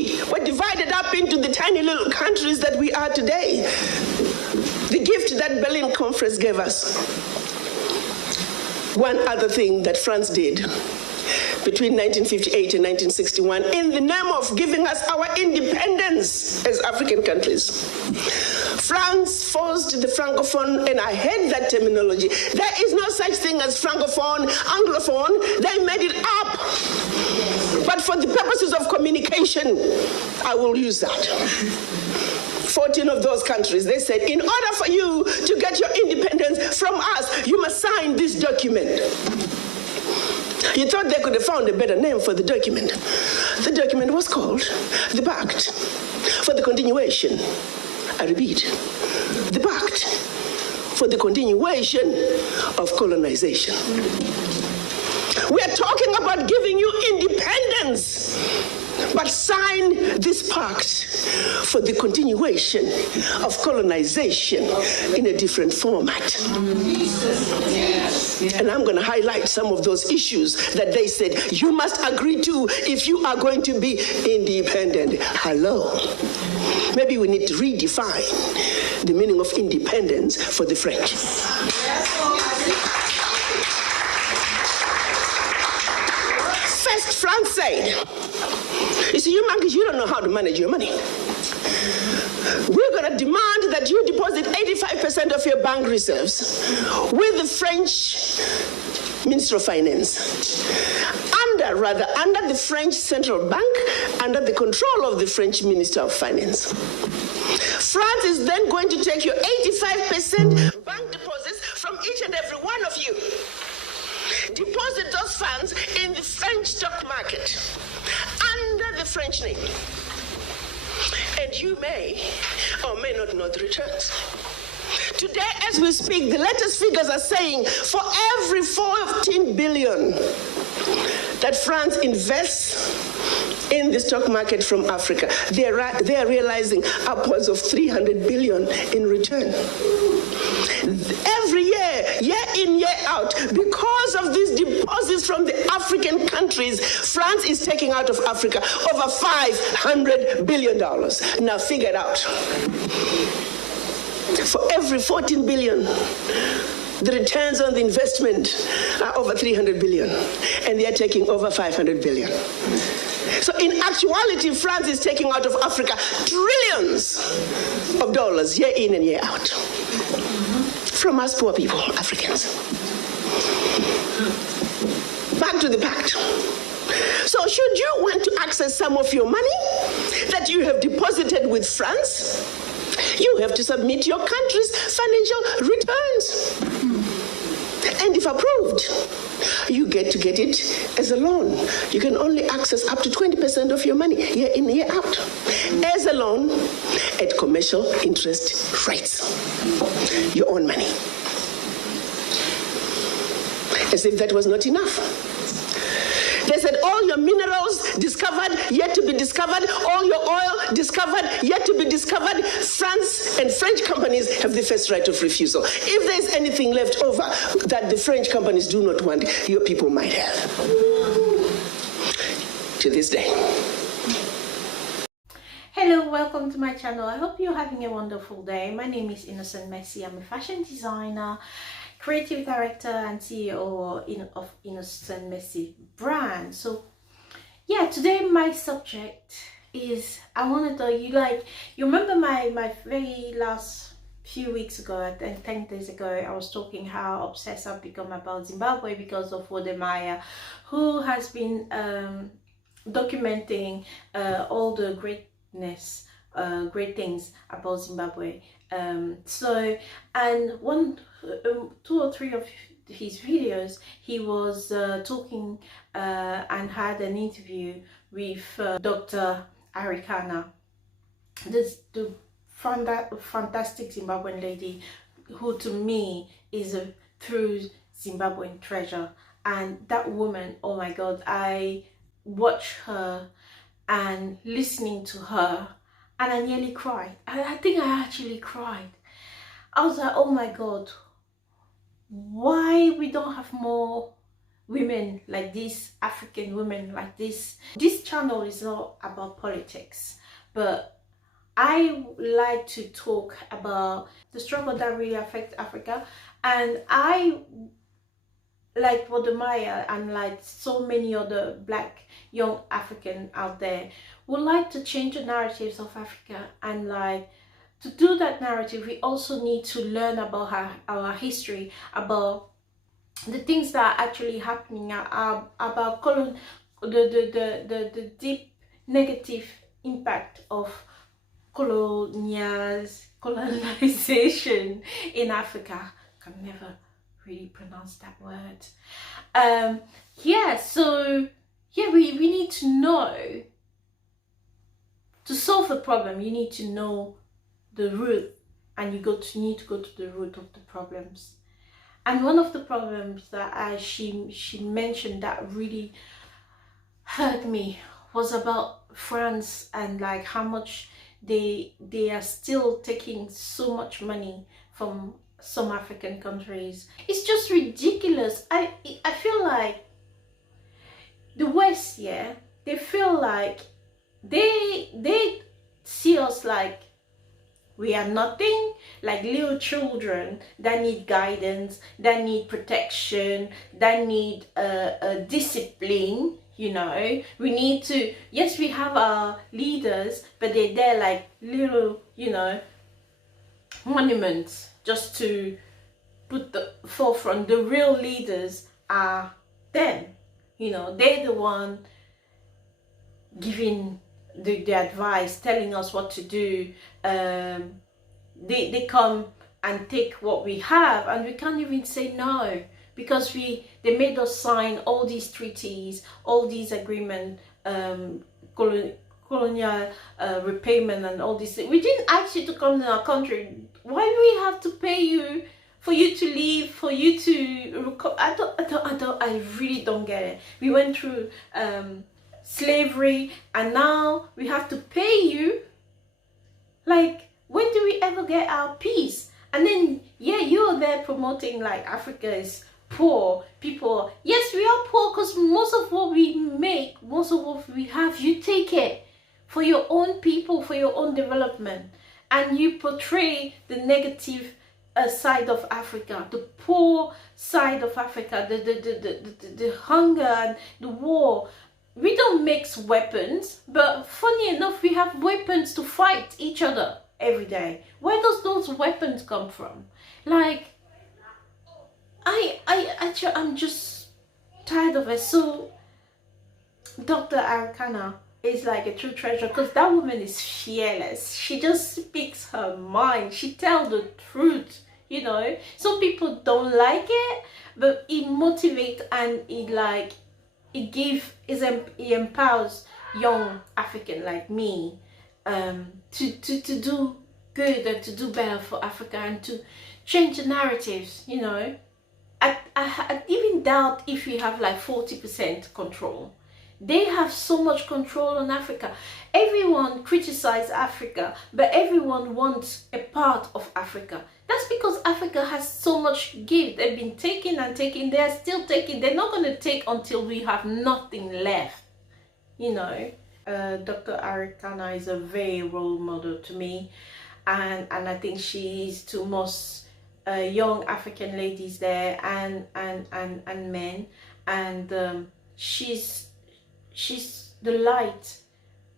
we were divided up into the tiny little countries that we are today. The gift that Berlin Conference gave us. One other thing that France did between 1958 and 1961 in the name of giving us our independence as African countries. France forced the Francophone, and I hate that terminology. There is no such thing as Francophone, Anglophone. They made it up. But for the purposes of communication, I will use that. 14 of those countries, they said, in order for you to get your independence from us, you must sign this document. You thought they could have found a better name for the document. The document was called the Pact for the Continuation. I repeat, the Pact for the Continuation of Colonization. We are talking about giving you independence, but sign this pact for the continuation of colonization in a different format. And I'm going to highlight some of those issues that they said you must agree to if you are going to be independent. Hello. Maybe we need to redefine the meaning of independence for the French. First, France said, you see, you monkeys, you don't know how to manage your money. We're going to demand that you deposit 85% of your bank reserves with the French Minister of Finance. Under the French Central Bank, under the control of the French Minister of Finance. France is then going to take your 85% bank deposits from each and every one of you. Deposit those funds in the French stock market under the French name. And you may or may not know the returns. Today, as we speak, the latest figures are saying for every 14 billion that France invests in the stock market from Africa, they are realizing upwards of 300 billion in return. Every year in, year out, because of these deposits from the African countries, France is taking out of Africa over $500 billion. Now figure it out. For every 14 billion, the returns on the investment are over 300 billion, and they are taking over 500 billion. So in actuality, France is taking out of Africa trillions of dollars year in and year out. From us poor people, Africans. Back to the pact. So should you want to access some of your money that you have deposited with France, you have to submit your country's financial returns. And if approved, you get to get it as a loan. You can only access up to 20% of your money year in, year out as a loan at commercial interest rates. Your own money. As if that was not enough. They said all your minerals discovered, yet to be discovered, all your oil discovered, yet to be discovered. France and French companies have the first right of refusal. If there's anything left over that the French companies do not want, your people might have. To this day. Hello, welcome to my channel. I hope you're having a wonderful day. My name is Innocent Messi. I'm a fashion designer, creative director and CEO of Innocent Messi brand. So yeah, today my subject is, I want to tell you, like, you remember my very last few weeks ago, I think 10 days ago, I was talking how obsessed I've become about Zimbabwe because of Wodemaya, who has been documenting all the greatness, great things about Zimbabwe. And two or three of his videos, he was talking and had an interview with Dr. Arikana, the fantastic Zimbabwean lady who to me is a true Zimbabwean treasure. And that woman, oh my God, I watched her and listening to her, and I nearly cried. I think I actually cried. I was like, oh my God, why we don't have more women like this, African women like this. This channel is not about politics, but I like to talk about the struggle that really affects Africa. And I, like Wadamaya and like so many other black young African out there, would like to change the narratives of Africa. And like, to do that narrative, we also need to learn about our history, about the things that are actually happening, about the deep negative impact of colonization in Africa. I can never really pronounce that word. Yeah, so yeah, we need to know, to solve the problem, you need to know the root, and you need to go to the root of the problems. And one of the problems that she mentioned that really hurt me was about France, and like how much they are still taking so much money from some African countries. It's just ridiculous. I feel like the West, yeah, they feel like they see us like we are nothing, like little children that need guidance, that need protection, that need discipline. You know, we need to, yes, we have our leaders, but they're there like little, you know, monuments just to put the forefront. The real leaders are them. You know, they're the one giving the advice, telling us what to do. They come and take what we have, and we can't even say no, because they made us sign all these treaties, all these agreements, colonial repayment and all this. We didn't ask you to come to our country. Why do we have to pay you for you to leave, for you to I really don't get it. We went through slavery, and now we have to pay you. Like, when do we ever get our peace? And then, yeah, you're there promoting like Africa is poor. People, yes, we are poor because most of what we make, most of what we have, you take it for your own people, for your own development. And you portray the negative side of Africa, the poor side of Africa, the hunger and the war. We don't mix weapons, but funny enough, we have weapons to fight each other every day. Where does those weapons come from? Like, I'm just tired of it. So Dr. Arikana is like a true treasure, because that woman is fearless. She just speaks her mind. She tells the truth. You know, some people don't like it, but it motivates, and it empowers young African like me to do good and to do better for Africa and to change the narratives. You know, I even doubt if we have like 40% control. They have so much control on Africa. Everyone criticizes Africa, but everyone wants a part of Africa. That's because Africa has so much gift. They've been taking and taking. They're still taking. They're not going to take until we have nothing left. You know, Dr. Arikana is a very role model to me. And I think she is to most young African ladies there and men. And she's the light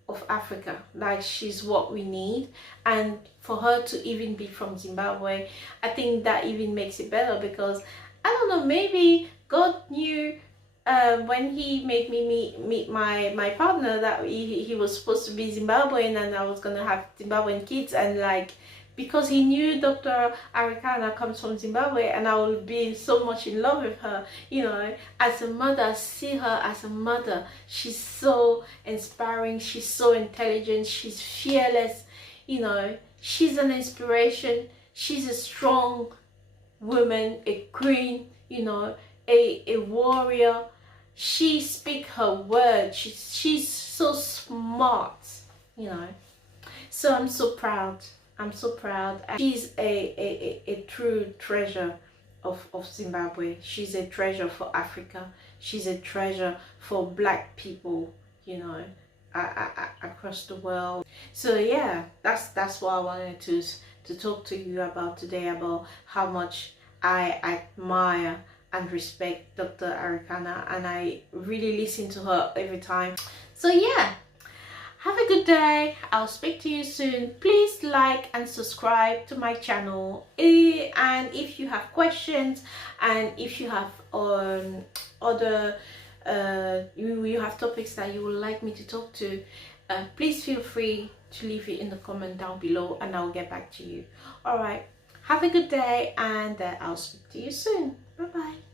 of Africa. Like, she's what we need. And for her to even be from Zimbabwe, I think that even makes it better, because I don't know, maybe God knew when he made me meet my partner that he was supposed to be Zimbabwean, and I was gonna have Zimbabwean kids, and like, because he knew Dr. Arikana comes from Zimbabwe, and I will be so much in love with her. You know, as a mother, I see her as a mother. She's so inspiring. She's so intelligent. She's fearless. You know, she's an inspiration. She's a strong woman, a queen, you know, a warrior. She speaks her word. She's so smart, you know. So I'm so proud. I'm so proud. She's a true treasure of Zimbabwe. She's a treasure for Africa. she's a treasure for Black people, you know, across the world. So yeah, that's what I wanted to talk to you about today, about how much I admire and respect Dr. Arikana, and I really listen to her every time. So yeah, have a good day. I'll speak to you soon. Please like and subscribe to my channel. And if you have questions, and if you have other you have topics that you would like me to talk to, please feel free to leave it in the comment down below, and I'll get back to you. All right, have a good day, and I'll speak to you soon. Bye bye.